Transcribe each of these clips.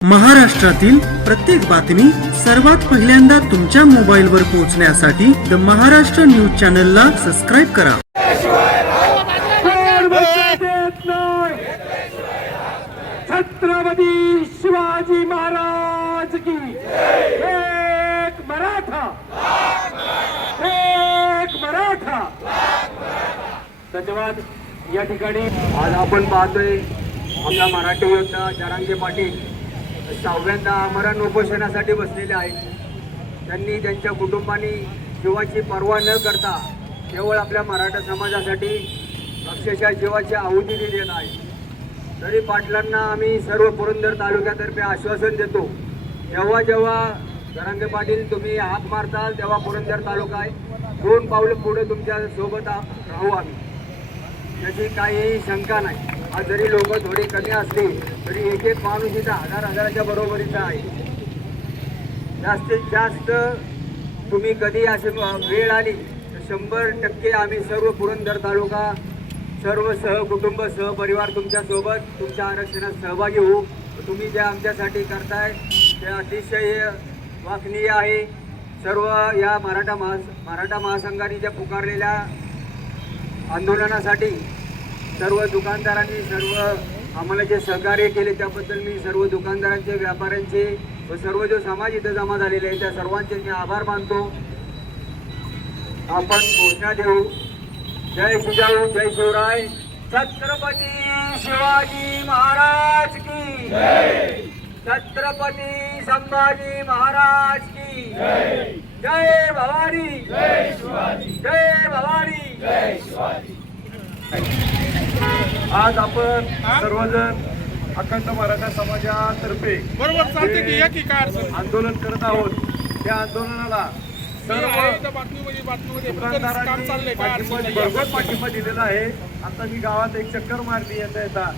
महाराष्ट्रातील प्रत्येक बातमी सर्वात पहिल्यांदा तुमच्या मोबाईलवर पोहोचण्यासाठी द महाराष्ट्र न्यूज चॅनलला सबस्क्राईब करा. छत्रपती शिवाजी महाराज की एक मराठा, एक मराठा. धन्यवाद. या ठिकाणी आज आपण पाहतोय आपला मराठी योद्धा जरांगे पाटील 6व्यांदा आमरण उपोषणासाठी बसलेले आहेत. त्यांनी त्यांच्या कुटुंबानी जीवाची पर्वा न करता केवळ आपल्या मराठा समाजासाठी अक्षरशः जीवाची आहुती दिलेली आहे. तरी पाटलांना आम्ही सर्व पुरंदर तालुक्यातर्फे आश्वासन देतो, जेव्हा जेव्हा जरांगे पाटील तुम्ही हात मारताल तेव्हा पुरंदर तालुका आहे 2 पावलं पुढे तुमच्या सोबत राहू आम्ही, याची काही शंका नाही. आज जरी लोक थोडी कमी असली तरी एक एक माणूस इथं हजाराच्या बरोबरीचा आहे. जास्तीत जास्त तुम्ही कधी अशी वेळ आली तर 100% आम्ही सर्व पुरंदर तालुका सर्व सहकुटुंब सहपरिवार तुमच्यासोबत तुमच्या आरक्षणात सहभागी होऊ. तुम्ही जे आमच्यासाठी करताय ते अतिशय वाखनीय आहे. सर्व या मराठा महासंघाने ज्या पुकारलेल्या आंदोलनासाठी सर्व दुकानदारांनी सर्व आम्हाला जे सहकार्य केले त्याबद्दल मी सर्व दुकानदारांचे, व्यापाऱ्यांचे व सर्व जो समाज इथं जमा झालेले आहे त्या सर्वांचे मी आभार मानतो. आपण घोषणा देऊ. जय जिजाऊ, जय शिवराय. छत्रपती शिवाजी महाराज की जय. छत्रपती संभाजी महाराज की जय. जय भवानी, जय शिवाजी, जय भवानी, जय शिवाजी. आज आपण सर्वजण अखंड मराठा समाजातर्फे आंदोलन करत आहोत. त्या आंदोलनाला सर्व भरघोस पाठिंबा दिलेला आहे. आता मी गावात एक चक्कर मारली येता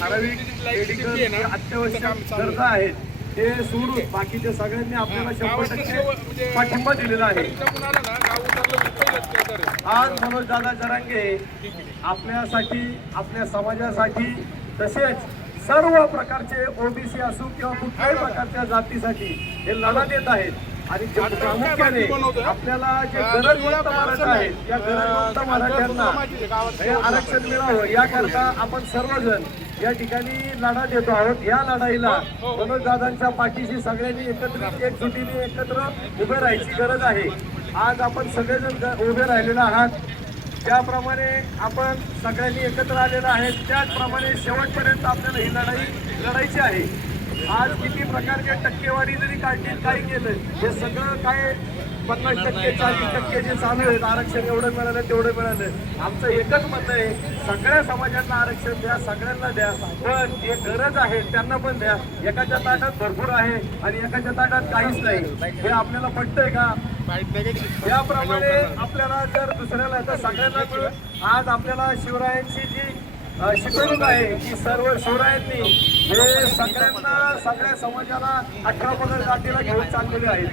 ठराविक मेडिकल अत्यावश्यक गरजा आहेत ते सोडून बाकीच्या सगळ्यांनी आपल्याला 100% पाठिंबा दिलेला आहे. आज मनोज दादा जरांगे आपल्यासाठी, आपल्या समाजासाठी तसेच सर्व प्रकारचे ओबीसी असो किंवा कुठल्याही प्रकारच्या जातीसाठी हे लढा देत आहेत. आणि प्रामुख्याने आपल्याला जे गरजवंत मराठा आहेत त्या गरजवंत मराठ्यांना हे आरक्षण मिळावं याकरता आपण सर्वजण या ठिकाणी लढा देतो आहोत. या लढाईला मनोज दादांच्या पाठीशी सगळ्यांनी एकत्रित एकजुटीने एकत्र उभे राहायची गरज आहे. आज आपण सगळेजण उभे राहिलेले आहात. ज्याप्रमाणे आपण सगळ्यांनी एकत्र आलेलं आहे त्याचप्रमाणे शेवटपर्यंत आपल्याला ही लढाई लढायची आहे. आज किती प्रकारच्या टक्केवारी जरी काढली काही केलं हे सगळं काय 50% 40% जे चालू आहेत आरक्षण एवढं मिळालं तेवढं मिळालं. आमचं एकच म्हणणं आहे, सगळ्या समाजांना आरक्षण द्या, सगळ्यांना द्या, पण जे गरज आहे त्यांना पण द्या. एकाच्या ताटात भरपूर आहे आणि एकाच्या ताटात काहीच नाही. हे आपल्याला पटतंय का? याप्रमाणे आपल्याला जर दुसऱ्याला तर सगळ्यांना मिळून आज आपल्याला शिवरायांची जी शिकवणूक आहे की सर्व शिवरायांनी हे सगळ्यांना, सगळ्या समाजाला 18 पगड जातीला घेऊन चाललेले आहेत.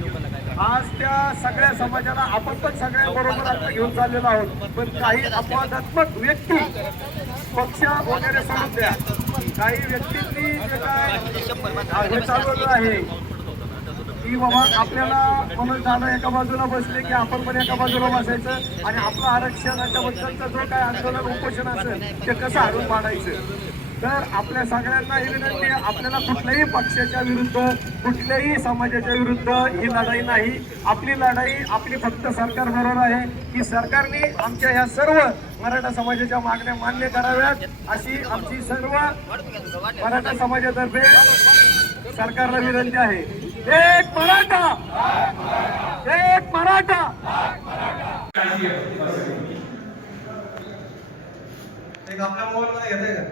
आज त्या सगळ्या समाजाला आपण पण सगळ्या बरोबर आता घेऊन चाललेलो आहोत. पण काही अपवादात्मक व्यक्ती, पक्ष वगैरे सोडून द्या, काही व्यक्तींनी जे काय चालवलं आहे की बाबा आपल्याला मनोज दादा एका बाजूला बसले की आपण पण एका बाजूला बसायचं आणि आपलं आरक्षणाच्या बद्दलचं जो काय आंदोलन उपोषण असेल ते कसं हाडून पाडायचं. तर आपल्या सगळ्यांना ही विनंती आहे, आपल्याला कुठल्याही पक्षाच्या विरुद्ध, कुठल्याही समाजाच्या विरुद्ध ही लढाई नाही. आपली लढाई आपली फक्त सरकार बरोबर आहे की सरकारने आमच्या ह्या सर्व मराठा समाजाच्या मागण्या मान्य कराव्यात अशी आमची सर्व मराठा समाजातर्फे सरकारला विनंती आहे. एक मराठा, एक मराठा. एक आपल्या मोबाईल मध्ये घेताय का?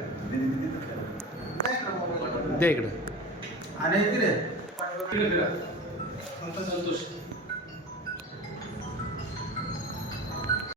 दे इकडे आणि संतोष